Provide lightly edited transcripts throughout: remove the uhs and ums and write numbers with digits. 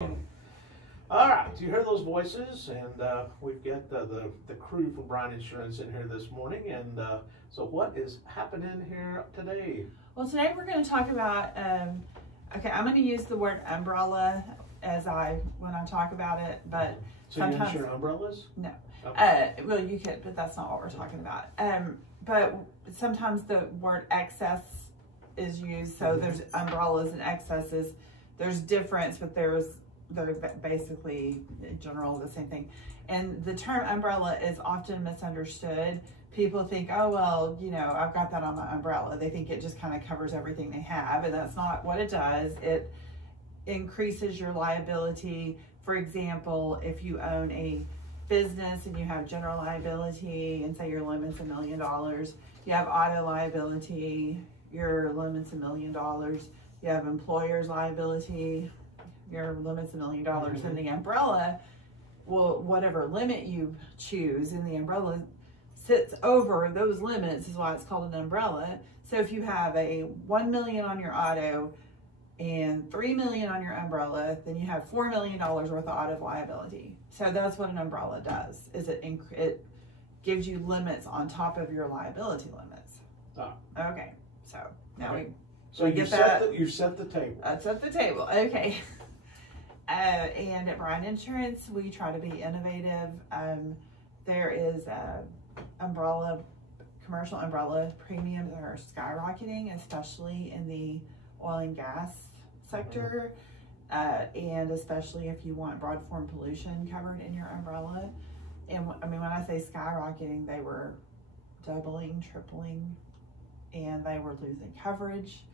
All right, you hear those voices, and we've got the crew from Bryan Insurance in here this morning. And so, what is happening here today? Well, today we're going to talk about. Okay, I'm going to use the word umbrella when I talk about it, but so you insure umbrellas? No. Okay. Well, you could, but that's not what we're talking about. But sometimes the word excess is used. So there's umbrellas and excesses. There's difference, but they're basically in general the same thing. And the term umbrella is often misunderstood. People think, oh, well, you know, I've got that on my umbrella. They think it just kind of covers everything they have, and that's not what it does. It increases your liability. For example, if you own a business and you have general liability and say your limit's $1 million, you have auto liability, your limit's $1 million, you have employer's liability, your limit's $1 million, and the umbrella, well, whatever limit you choose in the umbrella sits over those limits is why it's called an umbrella. So if you have a $1 million on your auto and $3 million on your umbrella, then you have $4 million worth of auto liability. So that's what an umbrella does, is it gives you limits on top of your liability limits. Ah. Okay, so now you set the table. That's at the table, okay. And at Bryan Insurance, we try to be innovative. There is commercial umbrella premiums are skyrocketing, especially in the oil and gas sector, and especially if you want broad form pollution covered in your umbrella. And I mean, when I say skyrocketing, they were doubling, tripling, and they were losing coverage.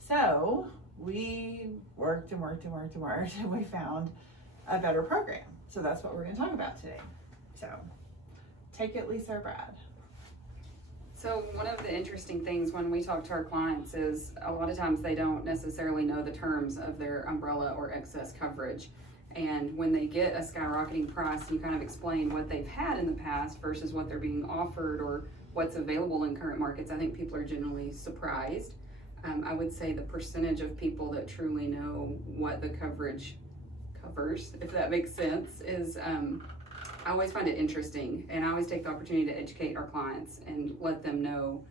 So we worked and we found a better program. So that's what we're going to talk about today. So take it, Lisa or Brad. So one of the interesting things when we talk to our clients is a lot of times they don't necessarily know the terms of their umbrella or excess coverage. And when they get a skyrocketing price, you kind of explain what they've had in the past versus what they're being offered or what's available in current markets. I think people are generally surprised. I would say the percentage of people that truly know what the coverage covers, if that makes sense, is I always find it interesting, and I always take the opportunity to educate our clients and let them know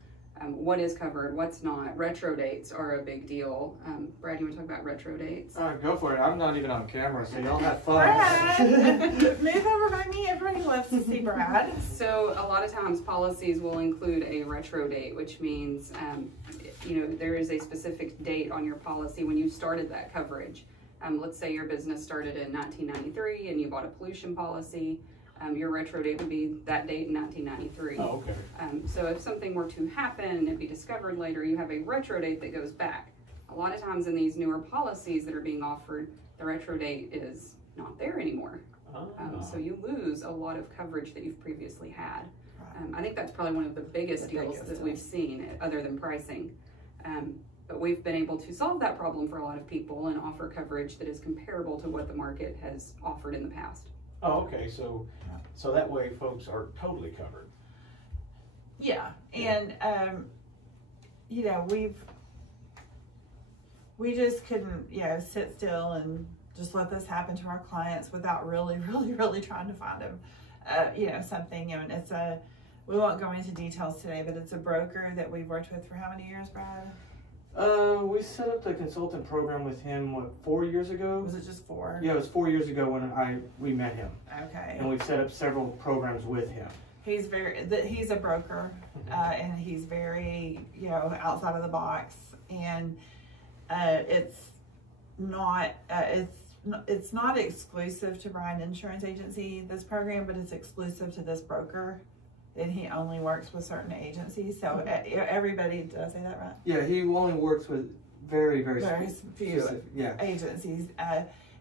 what is covered, what's not. Retro dates are a big deal. Brad, you want to talk about retro dates? Go for it. I'm not even on camera, so y'all have fun. Brad, move over by me. Everybody loves to see Brad. So a lot of times policies will include a retro date, which means you know, there is a specific date on your policy when you started that coverage. Let's say your business started in 1993 and you bought a pollution policy. Your retro date would be that date in 1993. Oh, okay. So if something were to happen and it be discovered later, you have a retro date that goes back. A lot of times in these newer policies that are being offered, the retro date is not there anymore. So you lose a lot of coverage that you've previously had. I think that's probably one of the biggest deals that we've seen, other than pricing. But we've been able to solve that problem for a lot of people and offer coverage that is comparable to what the market has offered in the past. Oh, okay. So that way folks are totally covered. Yeah. And, you know, we just couldn't, you know, sit still and just let this happen to our clients without really trying to find them, you know, something. I mean, we won't go into details today, but it's a broker that we've worked with for how many years, Brad? We set up the consultant program with him, what, 4 years ago? Was it just 4? Yeah, it was 4 years ago when we met him. Okay. And we've set up several programs with him. He's he's a broker, and he's very, you know, outside of the box, and it's not exclusive to Bryan Insurance Agency, this program, but it's exclusive to this broker. And he only works with certain agencies, so everybody, did I say that right? Yeah, he only works with very few agencies,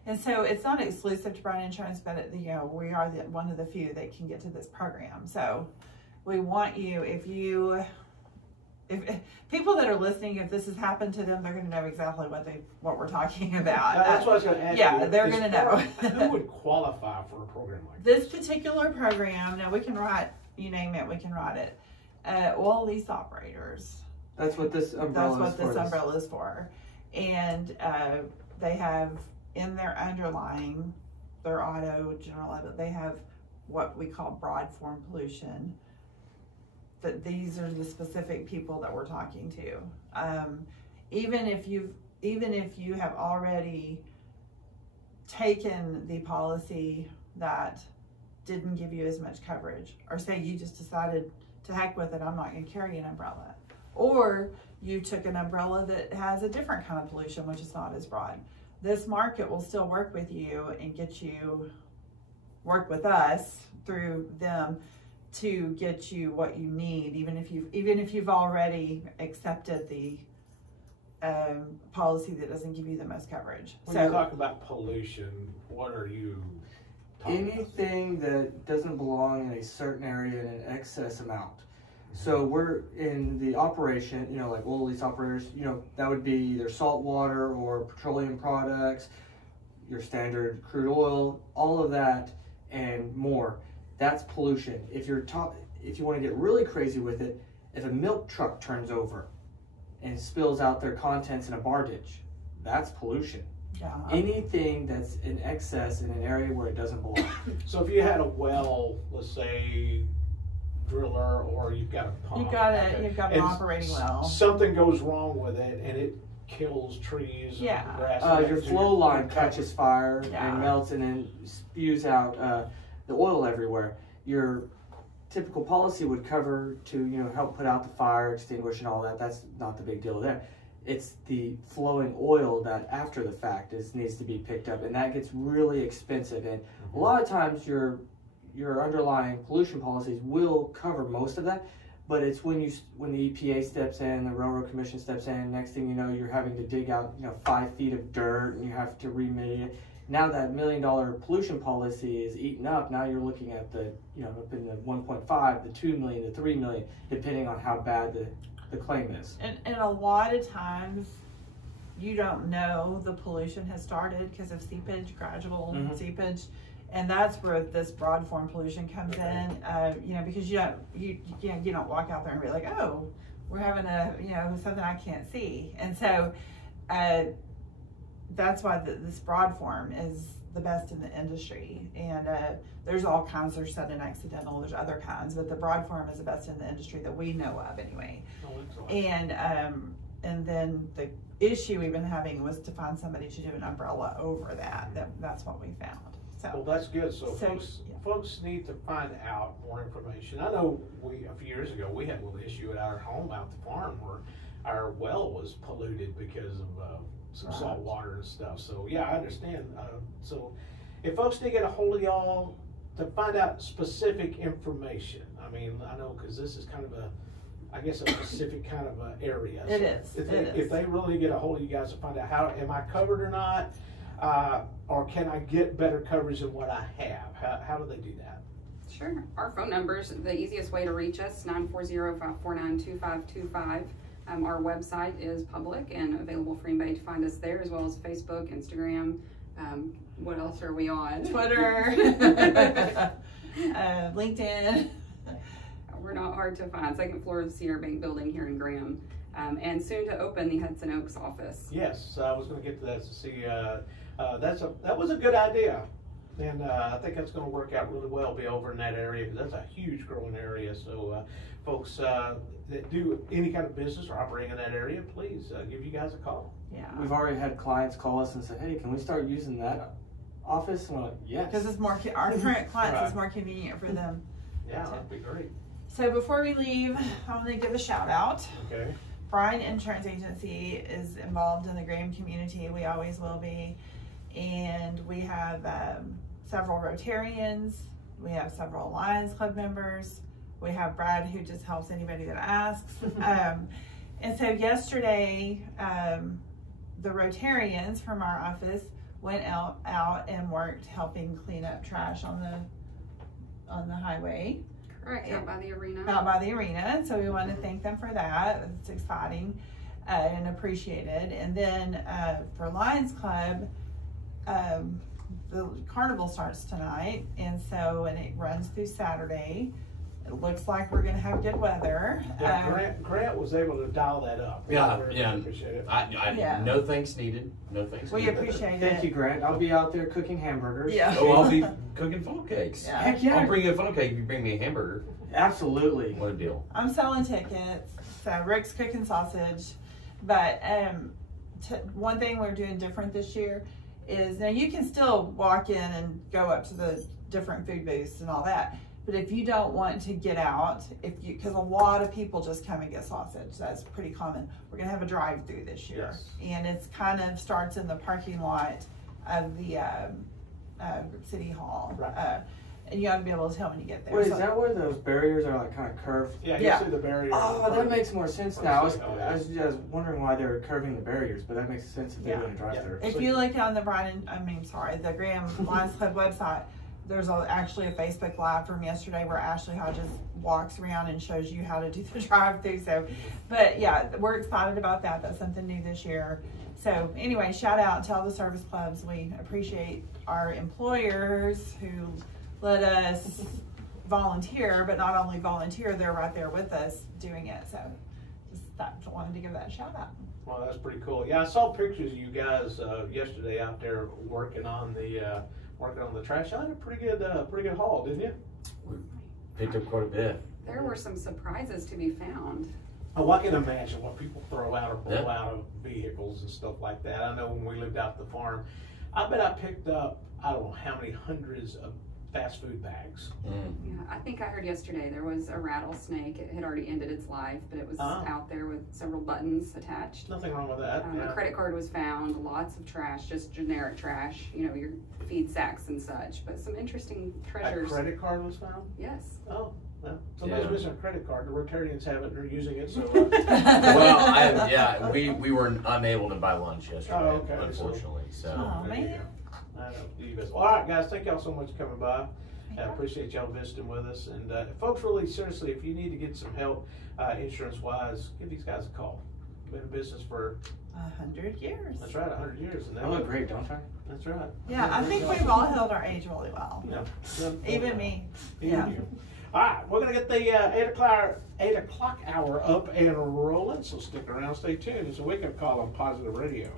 and so it's not exclusive to Bryan Insurance, but you know, we are one of the few that can get to this program. So we want you, if people that are listening, if this has happened to them, they're going to know exactly what we're talking about. That's what I was going to ask you. Yeah, they're going to know. Who would qualify for a program like this particular program? Now we can write. You name it, we can write it. Oil lease operators. That's what this umbrella is for. That's what this umbrella is for. And they have in their underlying, their auto, general liability, they have what we call broad form pollution. That these are the specific people that we're talking to. Even if you have already taken the policy that didn't give you as much coverage, or say you just decided to heck with it, I'm not going to carry an umbrella, or you took an umbrella that has a different kind of pollution which is not as broad, this market will still work with you and work with us through them to get you what you need, even if you've already accepted the policy that doesn't give you the most coverage. When you talk about pollution, what are you talking about? Anything that doesn't belong in a certain area in an excess amount. So we're in the operation, you know, like oil lease operators, you know, that would be either salt water or petroleum products, your standard crude oil, all of that and more. That's pollution. If you want to get really crazy with it, if a milk truck turns over and spills out their contents in a bar ditch, that's pollution. Yeah. Anything that's in excess in an area where it doesn't belong. So if you had a well, let's say driller, or you've got a pump, you've got an operating well, something goes wrong with it and it kills trees, yeah, and grass, your flow line catches fire yeah, and melts and then spews out the oil everywhere. Your typical policy would cover to, you know, help put out the fire, extinguish and all that. That's not the big deal there. It's the flowing oil that after the fact needs to be picked up, and that gets really expensive. And a lot of times your underlying pollution policies will cover most of that, but it's when the EPA steps in, the Railroad Commission steps in, next thing you know, you're having to dig out, you know, 5 feet of dirt and you have to remediate. Now that $1 million pollution policy is eaten up, now you're looking at the, you know, up in the 1.5, the 2 million, the 3 million, depending on how bad the claim is. And a lot of times you don't know the pollution has started because of seepage, gradual seepage, and that's where this broad form pollution comes in. You know, because you don't walk out there and be like, oh, we're having something I can't see, and so that's why this broad form is the best in the industry. And there's all kinds. There's sudden accidental, there's other kinds, but the broad form is the best in the industry that we know of anyway. And then the issue we've been having was to find somebody to do an umbrella over that. That's what we found. So well, that's good. So folks need to find out more information. I know a few years ago we had a little issue at our home out the farm where our well was polluted because of some salt water and stuff. So yeah, I understand. So if folks need to get a hold of y'all to find out specific information, I mean, I know because this is kind of a specific kind of a area. It is. If they really get a hold of you guys to find out how am I covered or not, or can I get better coverage than what I have, how do they do that? Sure. Our phone numbers, the easiest way to reach us, 940-549-2525. Our website is public and available for anybody to find us there, as well as Facebook, Instagram. What else are we on? Twitter, LinkedIn. We're not hard to find. Second floor of the Sierra Bank building here in Graham. And soon to open the Hudson Oaks office. Yes, I was going to get to that to see. That was a good idea. And I think that's going to work out really well, be over in that area, because that's a huge growing area. So folks that do any kind of business or operating in that area, please give you guys a call. Yeah. We've already had clients call us and say, hey, can we start using that office? And we're like, yes. Because it's more, our current clients, it's more convenient for them. Yeah, that'd be great. So before we leave, I want to give a shout out. Okay. Bryan Insurance Agency is involved in the Graham community. We always will be. And we have several Rotarians. We have several Lions Club members. We have Brad, who just helps anybody that asks. And so yesterday, the Rotarians from our office went out and worked helping clean up trash on the highway. Correct, out by the arena. Out by the arena. So we want to thank them for that. It's exciting and appreciated. And then for Lions Club, the carnival starts tonight, and it runs through Saturday. It looks like we're gonna have good weather. Yeah, Grant was able to dial that up. Yeah, I really yeah. appreciate it. Yeah. No thanks needed. No thanks We needed. appreciate it. Thank you, Grant. I'll be out there cooking hamburgers. Yeah. Oh, I'll be cooking funnel cakes. Yeah. Heck yeah. I'll bring you a funnel cake if you bring me a hamburger. Absolutely. What a deal. I'm selling tickets. So Rick's cooking sausage. But one thing we're doing different this year is, now you can still walk in and go up to the different food booths and all that. But if you don't want to get out, because a lot of people just come and get sausage, that's pretty common. We're gonna have a drive-through this year, Yes. and it's kind of starts in the parking lot of the city hall, Right. and you ought to be able to tell when you get there. Wait, So- is that where those barriers are like kind of curved? Yeah, Yeah. you see the barrier. Oh, that makes more sense now. I was, Oh, yeah. I was wondering why they were curving the barriers, but that makes sense if they're Yeah. doing a drive-through. If you look on the the Graham Lions Club website, there's actually a Facebook Live from yesterday where Ashley Hodges walks around and shows you how to do the drive-through. So, but yeah, we're excited about that. That's something new this year. So anyway, shout out to all the service clubs. We appreciate our employers who let us volunteer, but not only volunteer, they're right there with us doing it. So just wanted to give that a shout out. Well, that's pretty cool. Yeah, I saw pictures of you guys yesterday out there working on the trash. I had a pretty good haul, didn't you? We picked up quite a bit. There were some surprises to be found. Oh, I can imagine what people throw out or blow Yeah. out of vehicles and stuff like that. I know when we lived out the farm, I bet I picked up, I don't know how many hundreds of fast food bags. Mm. Yeah, I think I heard yesterday there was a rattlesnake. It had already ended its life, but it was Oh. out there with several buttons attached. Nothing wrong with that. A credit card was found, lots of trash, just generic trash, your feed sacks and such, but some interesting A treasures. credit card was found? Yes. Oh, well, somebody's Yeah. missing a credit card. The Rotarians have it and they're using it, so. Well, we were unable to buy lunch yesterday, Oh, okay. unfortunately. So Oh, There you man. go. I know. You guys. Well, all right, guys. Thank y'all so much for coming by. I appreciate y'all visiting with us. And folks, really seriously, if you need to get some help insurance-wise, give these guys a call. Been in business for 100 years. that's right, 100 years, and I look great, don't I? That's right. Yeah, I think we've all held our age really well. Yeah. Even me. Even Yeah. you. All right, we're gonna get the 8 o'clock hour up and rolling. So stick around, stay tuned. It's a wake-up call on Positive Radio.